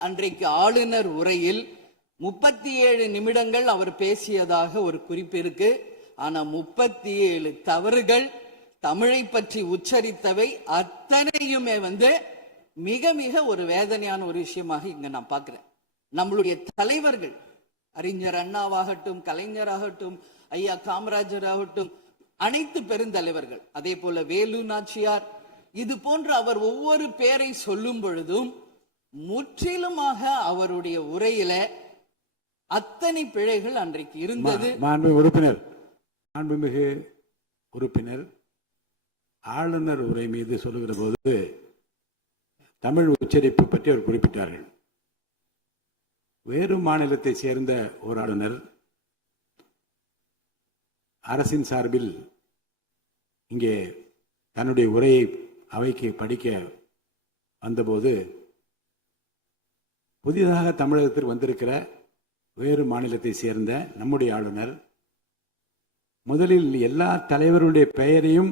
அன்றைக்கு ஆளுநர் உரையில் 37 நிமிடங்கள் அவர் பேசியதாக ஒரு குறிப்பு இருக்கு. ஆனா 37 தவறுகள் தமிழை பற்றி உச்சரித்தவை அத்தனையுமே மிக மிக ஒரு வேதனையான ஒரு விஷயமாக இங்க நான் பார்க்கிறேன். நம்மளுடைய தலைவர்கள் அறிஞர் அண்ணாவாகட்டும், கலைஞராகட்டும், ஐயா காமராஜர் ஆகட்டும், அனைத்து பெருந்தலைவர்கள், அதே போல வேலு நாச்சியார், இது போன்ற அவர் ஒவ்வொரு பேரை சொல்லும் பொழுதும் முற்றிலுமாக அவருடைய உரையில அத்தனை பிழைகள் அன்றைக்கு இருந்தது. மாண்புமிகு உறுப்பினர் ஆளுநர் உரை மீது சொல்லுகிற போது தமிழ் உச்சரிப்பு பற்றி அவர் குறிப்பிட்டார்கள். வேறு மாநிலத்தை சேர்ந்த ஒரு ஆளுநர் அரசின் சார்பில் இங்கே தன்னுடைய உரையை அவைக்கு படிக்க வந்தபோது புதிதாக தமிழகத்தில் வந்திருக்கிற வேறு மாநிலத்தை சேர்ந்த நம்முடைய ஆளுநர் முதலில் எல்லா தலைவருடைய பெயரையும்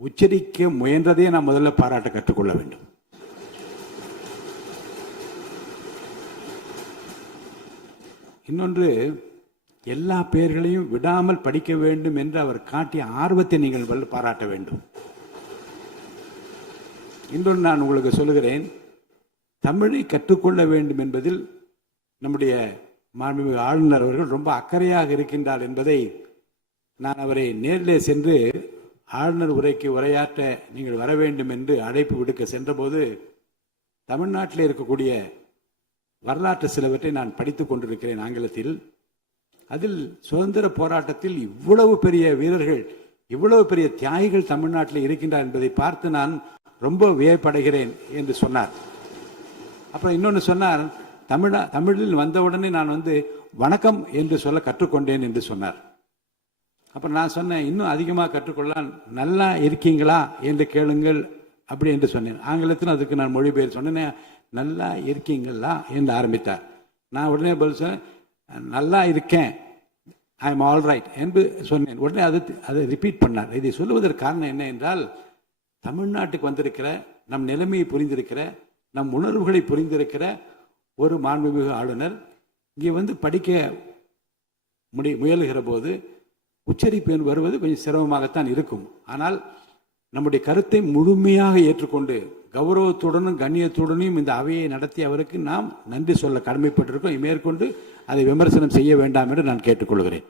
உச்சரிக்க முயன்றதையே நாம் முதல்ல பாராட்ட கற்றுக்கொள்ள வேண்டும். இன்னொன்று, எல்லா பெயர்களையும் விடாமல் படிக்க வேண்டும் என்று அவர் காட்டிய ஆர்வத்தை நீங்கள் பாராட்ட வேண்டும். இன்னொன்று நான் உங்களுக்கு சொல்லுகிறேன், தமிழை கற்றுக்கொள்ள வேண்டும் என்பதில் நம்முடைய மாண்புமிகு ஆளுநர் அவர்கள் ரொம்ப அக்கறையாக இருக்கின்றார் என்பதை நான் அவரை நேரிலே சென்று ஆளுநர் உரைக்கு உரையாற்ற நீங்கள் வர வேண்டும் என்று அழைப்பு விடுக்க சென்றபோது தமிழ்நாட்டில் இருக்கக்கூடிய வரலாற்று சிலவற்றை நான் படித்துக் கொண்டிருக்கிறேன் ஆங்கிலத்தில். அதில் சுதந்திர போராட்டத்தில் இவ்வளவு பெரிய வீரர்கள், இவ்வளவு பெரிய தியாகிகள் தமிழ்நாட்டில் இருக்கின்றார் என்பதை பார்த்து நான் ரொம்ப வியப்படைகிறேன் என்று சொன்னார். அப்புறம் இன்னொன்று சொன்னார், தமிழில் வந்தவுடனே நான் வணக்கம் என்று சொல்ல கற்றுக்கொண்டேன் என்று சொன்னார். அப்புறம் நான் சொன்னேன், இன்னும் அதிகமாக கற்றுக்கொள்ளலாம், நல்லா இருக்கீங்களா என்று கேளுங்கள் அப்படி என்று சொன்னேன். ஆங்கிலத்தில் அதுக்கு நான் மொழிபெயர் சொன்னேன், நல்லா இருக்கீங்களா என்று ஆரம்பித்தார். நான் உடனே பதில் சொன்னேன், நல்லா இருக்கேன், ஐ எம் ஆல் ரைட் என்று சொன்னேன். உடனே அதை ரிப்பீட் பண்ணார். இதை சொல்லுவதற்கு காரணம் என்ன என்றால், தமிழ்நாட்டுக்கு வந்திருக்கிற, நம் நிலைமையை புரிந்திருக்கிற, நம் உணர்வுகளை புரிந்திருக்கிற ஒரு மாண்புமிகு ஆளுநர் இங்கே படிக்க முயலுகிற போது உச்சரிப்பு வருவது கொஞ்சம் சிரமமாகத்தான் இருக்கும். ஆனால் நம்முடைய கருத்தை முழுமையாக ஏற்றுக்கொண்டு கௌரவத்துடனும் கண்ணியத்துடனும் இந்த அவையை நடத்தி அவருக்கு நாம் நன்றி சொல்ல கடமைப்பட்டிருக்கோம். மேற்கொண்டு அதை விமர்சனம் செய்ய வேண்டாம் என்று நான் கேட்டுக்கொள்கிறேன்.